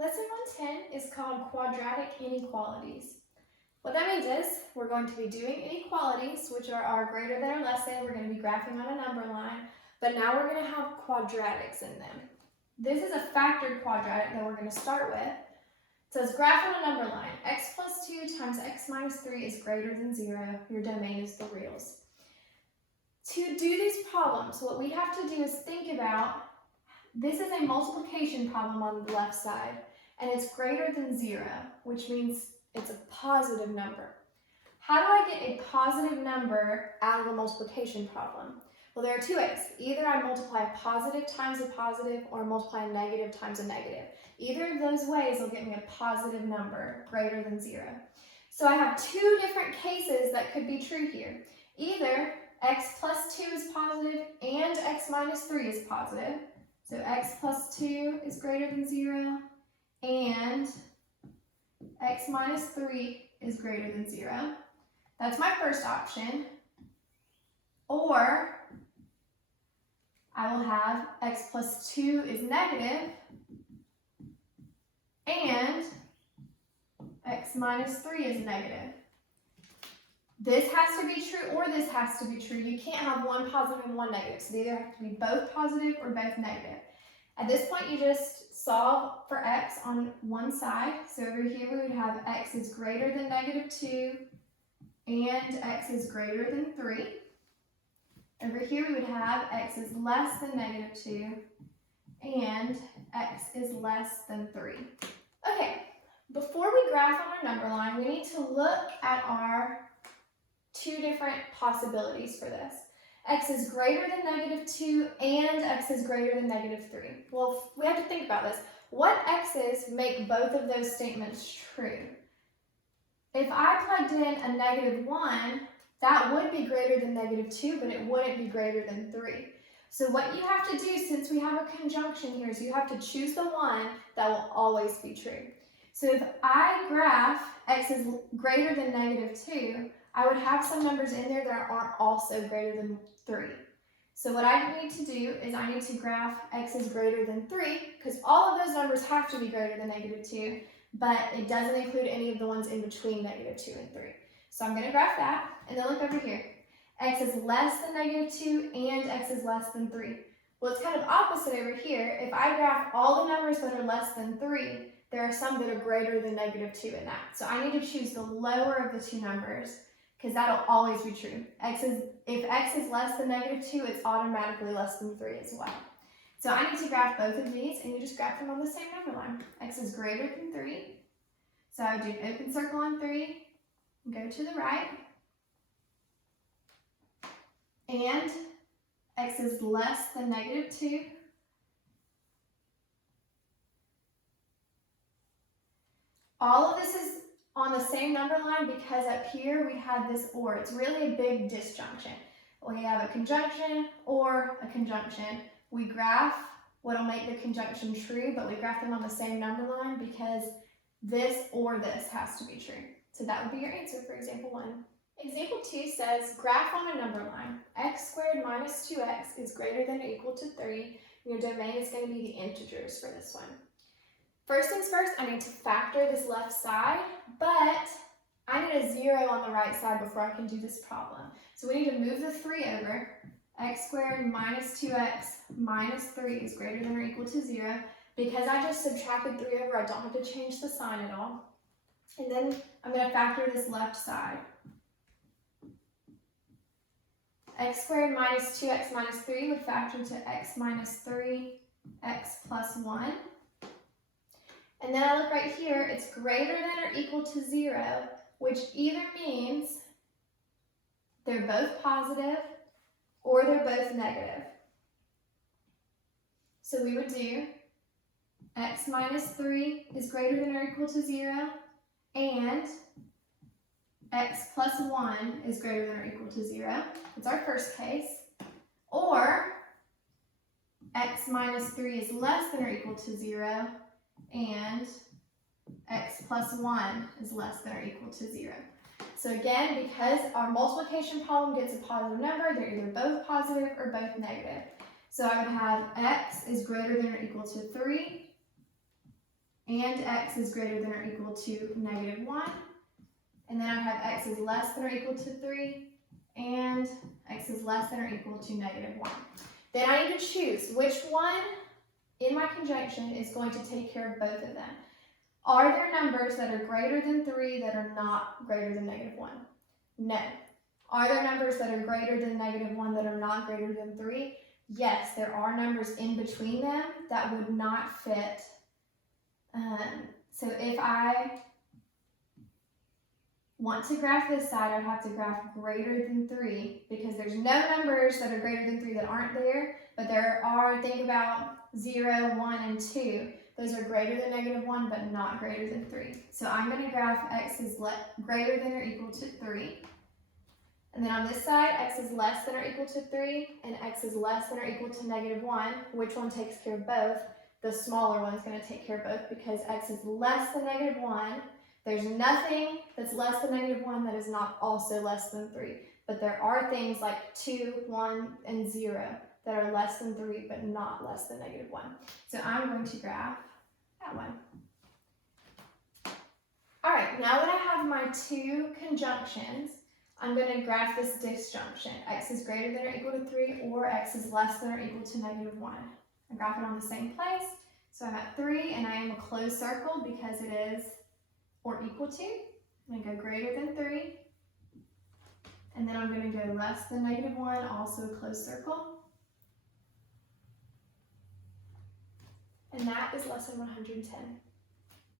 Lesson 110 is called Quadratic Inequalities. What that means is we're going to be doing inequalities, which are our greater than or less than. We're going to be graphing on a number line, but now we're going to have quadratics in them. This is a factored quadratic that we're going to start with. It says graph on a number line. X plus 2 times x minus 3 is greater than 0. Your domain is the reals. To do these problems, what we have to do is think about, this is a multiplication problem on the left side, and it's greater than 0, which means it's a positive number. How do I get a positive number out of a multiplication problem? Well, there are two ways. Either I multiply a positive times a positive, or multiply a negative times a negative. Either of those ways will get me a positive number greater than 0. So I have two different cases that could be true here. Either x plus 2 is positive and x minus 3 is positive. So x plus 2 is greater than 0 and x minus 3 is greater than 0. That's my first option. Or I will have x plus 2 is negative and x minus 3 is negative. This has to be true or this has to be true. You can't have one positive and one negative. So they either have to be both positive or both negative. At this point, you just solve for x on one side. So over here we would have x is greater than negative 2 and x is greater than 3. Over here we would have x is less than negative 2 and x is less than 3. Okay, before we graph on our number line, we need to look at our two different possibilities for this. X is greater than negative 2 and x is greater than negative 3. Well, we have to think about this. What x's make both of those statements true? If I plugged in a negative 1, that would be greater than negative 2, but it wouldn't be greater than 3. So what you have to do, since we have a conjunction here, is you have to choose the one that will always be true. So if I graph x is greater than negative 2, I would have some numbers in there that aren't also greater than 3. So what I need to do is I need to graph x is greater than 3, because all of those numbers have to be greater than negative 2, but it doesn't include any of the ones in between negative 2 and 3. So I'm going to graph that, and then look over here. X is less than negative 2 and x is less than 3. Well, it's kind of opposite over here. If I graph all the numbers that are less than 3, there are some that are greater than negative 2 in that. So I need to choose the lower of the two numbers, because that'll always be true. If x is less than negative 2, it's automatically less than 3 as well. So I need to graph both of these, and you just graph them on the same number line. X is greater than 3. So I would do an open circle on 3, and go to the right. And x is less than negative 2. All of this is on the same number line because up here we had this or. It's really a big disjunction. We have a conjunction or a conjunction. We graph what'll make the conjunction true, but we graph them on the same number line because this or this has to be true. So that would be your answer for example 1. Example 2 says graph on a number line. X squared minus 2x is greater than or equal to 3. Your domain is going to be the integers for this one. First things first, I need to factor this left side, but I need a 0 on the right side before I can do this problem. So we need to move the 3 over. X squared minus 2x minus 3 is greater than or equal to 0. Because I just subtracted 3 over, I don't have to change the sign at all. And then I'm going to factor this left side. X squared minus 2x minus 3 would factor to x minus 3, x plus 1. And then I look right here, it's greater than or equal to 0, which either means they're both positive or they're both negative. So we would do x minus 3 is greater than or equal to 0 and x plus 1 is greater than or equal to 0. It's our first case. Or x minus 3 is less than or equal to 0 and x plus 1 is less than or equal to 0. So again, because our multiplication problem gets a positive number, they're either both positive or both negative. So I would have x is greater than or equal to 3 and x is greater than or equal to negative 1. And then I have x is less than or equal to 3, and x is less than or equal to negative 1. Then I need to choose which one in my conjunction is going to take care of both of them. Are there numbers that are greater than 3 that are not greater than negative 1? No. Are there numbers that are greater than negative 1 that are not greater than 3? Yes, there are numbers in between them that would not fit. So if I want to graph this side, I'd have to graph greater than 3 because there's no numbers that are greater than 3 that aren't there, but there are, think about 0, 1, and 2. Those are greater than negative 1, but not greater than 3. So I'm going to graph x is greater than or equal to 3. And then on this side, x is less than or equal to 3, and x is less than or equal to negative 1. Which one takes care of both? The smaller one is going to take care of both because x is less than negative 1. There's nothing that's less than negative 1 that is not also less than 3. But there are things like 2, 1, and 0 that are less than 3 but not less than negative 1. So I'm going to graph that one. All right, now that I have my two conjunctions, I'm going to graph this disjunction. X is greater than or equal to 3 or x is less than or equal to negative 1. I graph it on the same place. So I'm at 3 and I am a closed circle because it is or equal to. I'm going to go greater than 3. And then I'm going to go less than negative 1, also a closed circle. And that is lesson 110.